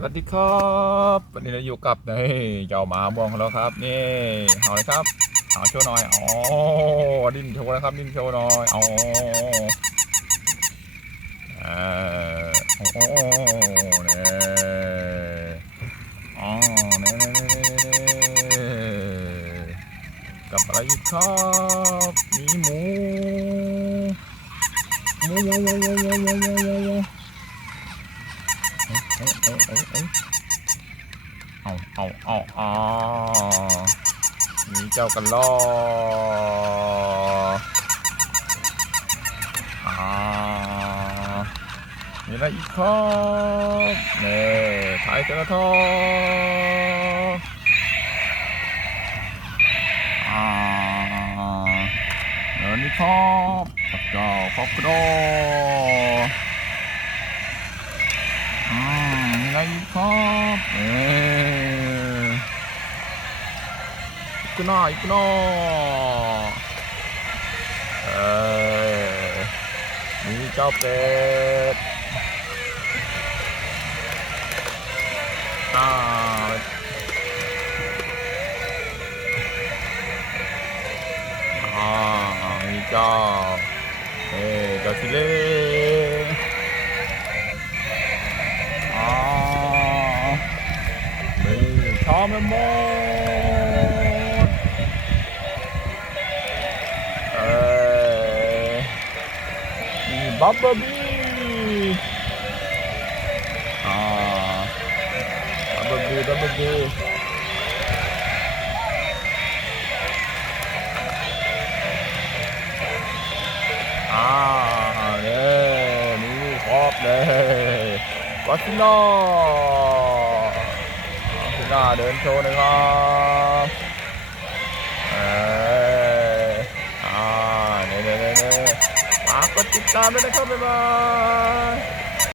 สวัสดีครับวันนี้เราอยู่กับนี่เจ้าหมาม่วงของเราครับนี่เอาเลยครับเอาโชว์หน่อยอ๋อดิ้นโชว์นะครับดิ้นโชว์หน่อยอ๋อเออโอ้โหเนี่ยอ๋อเนี่ยกับอะไรอีกครับมีหมูหมูหมูหมูหมูหมูหมูหมูหมูหมู เอ้ยเอ้ยเอ้ยเอาเอาเอามีเจ้ากันล่ออ่ามีอะไรอีกครับเนี่ถ่ายกระทออ่าเดี๋ยวนี้ครับกับเจ้าครอบครัว อืมมี อะไรครับเอออีกน่ออีกน่อเออมีเจ้าเป็ดอ่าอ่ามีเจ้าเอ้เจ้าสิเล่ นี่ชาแมมมดเอ้ยบับเบิ้บี้อ่าบับเบิ้บี้บับเบิ้บี้อ่าเนี่ยนี่ครบเลยวัชิโน ก็เดินโชว์นะครับเอออ่าเน่เน่เน่เนฝากกดติดตามด้วยนะครับบ๊ายบาย